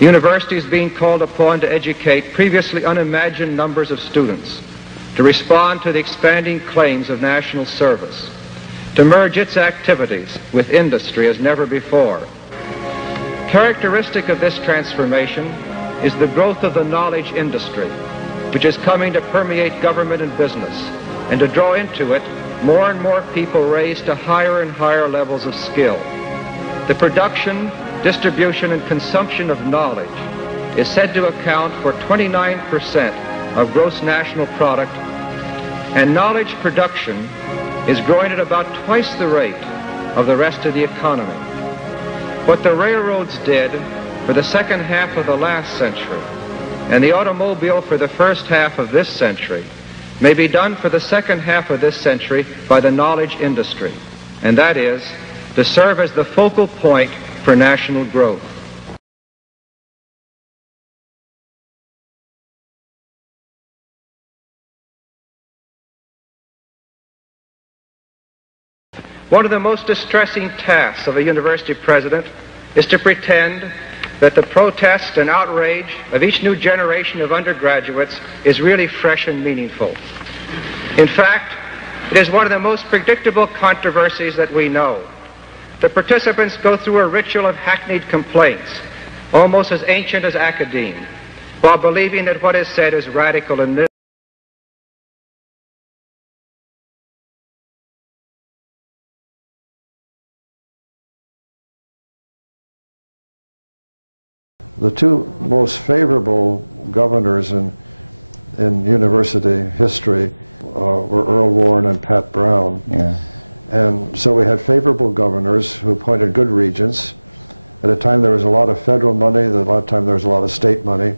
The university is being called upon to educate previously unimagined numbers of students, to respond to the expanding claims of national service, to merge its activities with industry as never before. Characteristic of this transformation is the growth of the knowledge industry, which is coming to permeate government and business, and to draw into it more and more people raised to higher and higher levels of skill. The production, distribution, and consumption of knowledge is said to account for 29% of gross national product, and knowledge production is growing at about twice the rate of the rest of the economy. What the railroads did for the second half of the last century and the automobile for the first half of this century may be done for the second half of this century by the knowledge industry, and that is to serve as the focal point for national growth. One of the most distressing tasks of a university president is to pretend that the protest and outrage of each new generation of undergraduates is really fresh and meaningful. In fact, it is one of the most predictable controversies that we know. The participants go through a ritual of hackneyed complaints, almost as ancient as academe, while believing that what is said is radical and new. The two most favorable governors in university history were Earl Warren and Pat Brown. Yeah. And so we had favorable governors who appointed good regents. At a time there was a lot of federal money, at a lot of time there was a lot of state money.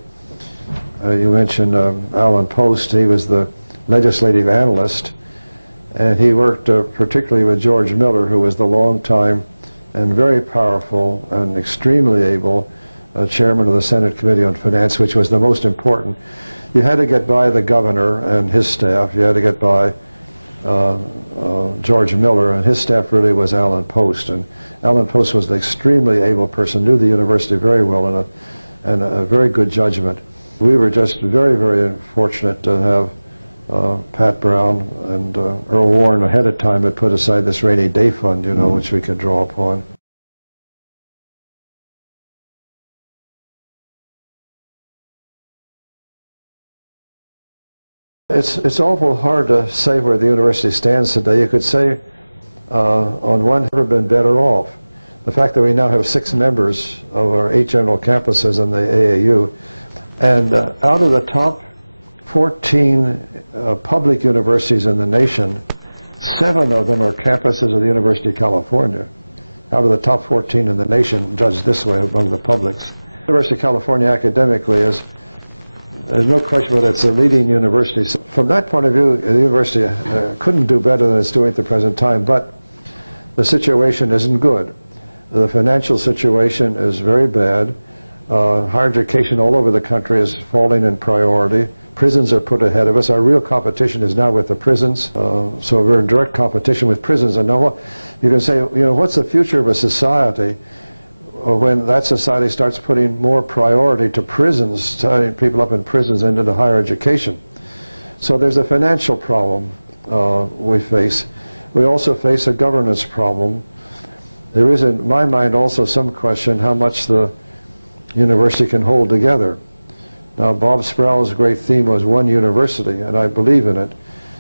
You mentioned Alan Post. He was the legislative analyst, and he worked particularly with George Miller, who was the long-time and very powerful and extremely able chairman of the Senate Committee on Finance, which was the most important. You had to get by the governor and his staff. You had to get by George Miller, and his staff really was Alan Post. And Alan Post was an extremely able person, knew the university very well, and a very good judgment. We were just very, very fortunate to have Pat Brown and Earl Warren ahead of time had put aside this rainy day fund, you know, which we could draw upon. It's awful hard to say where the university stands today. You could say on one, never been better off. The fact that we now have 6 members of our 8 general campuses in the AAU, and out of the top 14 public universities in the nation, 7 of them are campuses of the University of California. Out of the top 14 in the nation, judged this way among the publics. The University of California academically there's no question that it's a leading university. So from that point of view, the university couldn't do better than it's doing at the present time, but the situation isn't good. The financial situation is very bad. Higher education all over the country is falling in priority. Prisons are put ahead of us. Our real competition is now with the prisons. So we're in direct competition with prisons. And now you can say, you know, what's the future of a society when that society starts putting more priority to prisons, tying people up in prisons and into higher education? So there's a financial problem we face. We also face a governance problem. There is, in my mind, also some question how much the university can hold together. Now, Bob Sproul's great theme was one university, and I believe in it.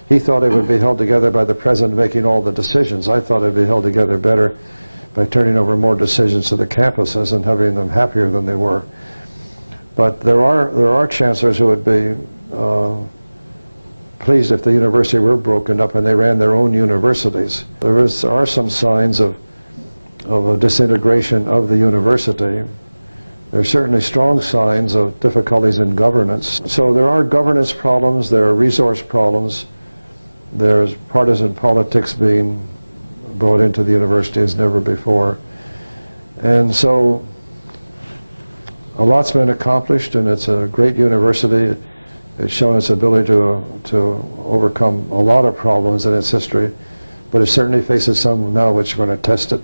He thought it would be held together by the president making all the decisions. I thought it would be held together better by turning over more decisions to the campuses and having them happier than they were. But there are chancellors who would be pleased if the university were broken up and they ran their own universities. There are some signs of a disintegration of the university. There are certainly strong signs of difficulties in governance. So there are governance problems, there are resource problems, there's partisan politics being brought into the university as never before. And so a lot's been accomplished, and it's a great university. It's shown its ability to overcome a lot of problems in its history, but it certainly faces some now which are going to test it.